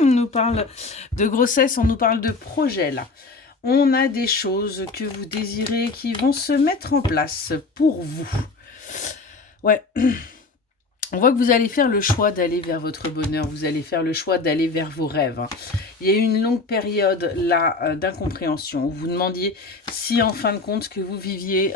On nous parle de grossesse, on nous parle de projet là. On a des choses que vous désirez qui vont se mettre en place pour vous. Ouais. On voit que vous allez faire le choix d'aller vers votre bonheur, vous allez faire le choix d'aller vers vos rêves. Il y a eu une longue période là d'incompréhension où vous demandiez si en fin de compte ce que vous viviez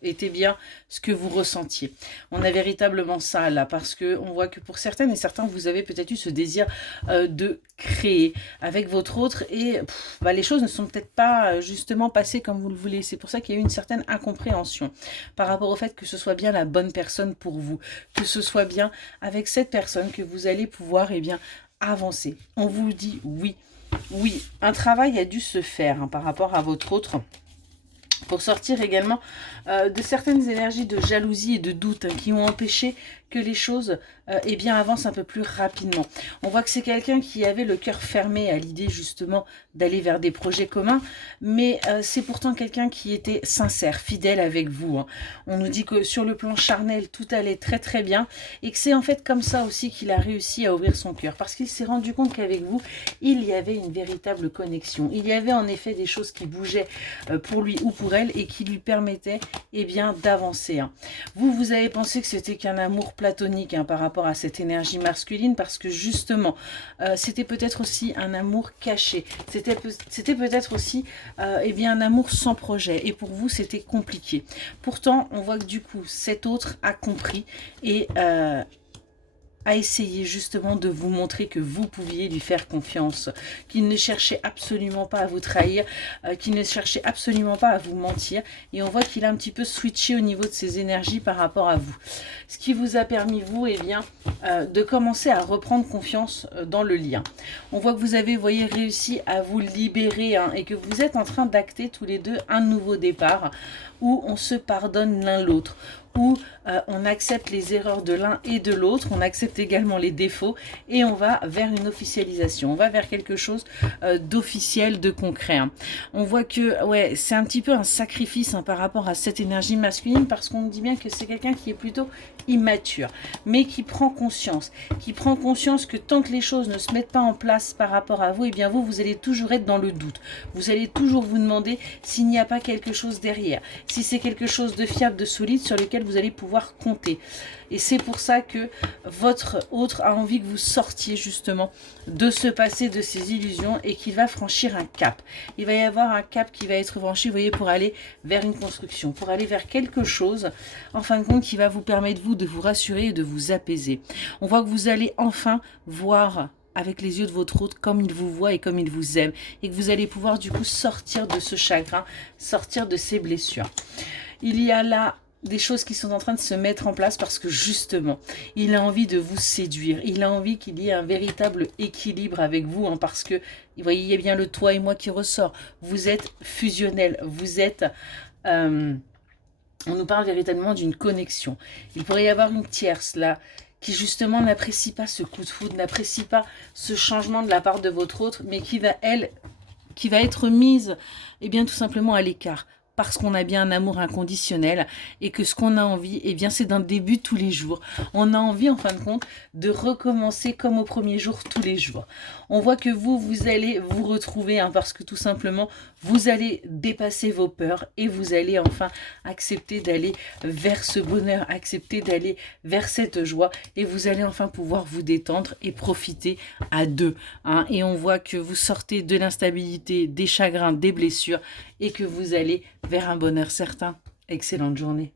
était bien ce que vous ressentiez. On a véritablement ça là parce que on voit que pour certaines et certains vous avez peut-être eu ce désir de créer avec votre autre et les choses ne sont peut-être pas justement passées comme vous le voulez. C'est pour ça qu'il y a eu une certaine incompréhension par rapport au fait que ce soit bien la bonne personne pour vous, que ce soit bien avec cette personne que vous allez pouvoir avancer. On vous dit oui, oui, un travail a dû se faire par rapport à votre autre pour sortir également de certaines énergies de jalousie et de doute qui ont empêché que les choses avancent un peu plus rapidement. On voit que c'est quelqu'un qui avait le cœur fermé à l'idée justement d'aller vers des projets communs, mais c'est pourtant quelqu'un qui était sincère, fidèle avec vous. On nous dit que sur le plan charnel, tout allait très très bien et que c'est en fait comme ça aussi qu'il a réussi à ouvrir son cœur parce qu'il s'est rendu compte qu'avec vous, il y avait une véritable connexion. Il y avait en effet des choses qui bougeaient pour lui ou pour elle et qui lui permettaient d'avancer. Vous avez pensé que c'était qu'un amour platonique par rapport à cette énergie masculine parce que justement c'était peut-être aussi un amour caché, c'était peut-être aussi un amour sans projet et pour vous c'était compliqué. Pourtant on voit que du coup cet autre a compris et à essayer justement de vous montrer que vous pouviez lui faire confiance, qu'il ne cherchait absolument pas à vous trahir, qu'il ne cherchait absolument pas à vous mentir. Et on voit qu'il a un petit peu switché au niveau de ses énergies par rapport à vous. Ce qui vous a permis, vous, de commencer à reprendre confiance dans le lien. On voit que vous avez, réussi à vous libérer et que vous êtes en train d'acter tous les deux un nouveau départ où on se pardonne l'un l'autre, où on accepte les erreurs de l'un et de l'autre, on accepte également les défauts et on va vers une officialisation, on va vers quelque chose d'officiel, de concret. On voit que c'est un petit peu un sacrifice par rapport à cette énergie masculine parce qu'on dit bien que c'est quelqu'un qui est plutôt immature, mais qui prend conscience que tant que les choses ne se mettent pas en place par rapport à vous, vous allez toujours être dans le doute. Vous allez toujours vous demander s'il n'y a pas quelque chose derrière, si c'est quelque chose de fiable, de solide sur lequel vous allez pouvoir compter. Et c'est pour ça que votre autre a envie que vous sortiez justement de ce passé, de ces illusions et qu'il va franchir un cap. Il va y avoir un cap qui va être franchi, pour aller vers une construction, pour aller vers quelque chose, en fin de compte, qui va vous permettre, vous, de vous rassurer et de vous apaiser. On voit que vous allez enfin voir avec les yeux de votre autre comme il vous voit et comme il vous aime et que vous allez pouvoir du coup sortir de ce chagrin, sortir de ces blessures. Il y a là des choses qui sont en train de se mettre en place parce que justement, il a envie de vous séduire. Il a envie qu'il y ait un véritable équilibre avec vous parce que, vous voyez, il y a bien le toi et moi qui ressort. Vous êtes fusionnel, vous êtes... on nous parle véritablement d'une connexion. Il pourrait y avoir une tierce là qui justement n'apprécie pas ce coup de foudre, n'apprécie pas ce changement de la part de votre autre, mais qui va être mise tout simplement à l'écart. Parce qu'on a bien un amour inconditionnel et que ce qu'on a envie, c'est d'un début tous les jours. On a envie, en fin de compte, de recommencer comme au premier jour tous les jours. On voit que vous allez vous retrouver parce que tout simplement, vous allez dépasser vos peurs et vous allez enfin accepter d'aller vers ce bonheur, accepter d'aller vers cette joie et vous allez enfin pouvoir vous détendre et profiter à deux. Et on voit que vous sortez de l'instabilité, des chagrins, des blessures et que vous allez vers un bonheur certain. Excellente journée.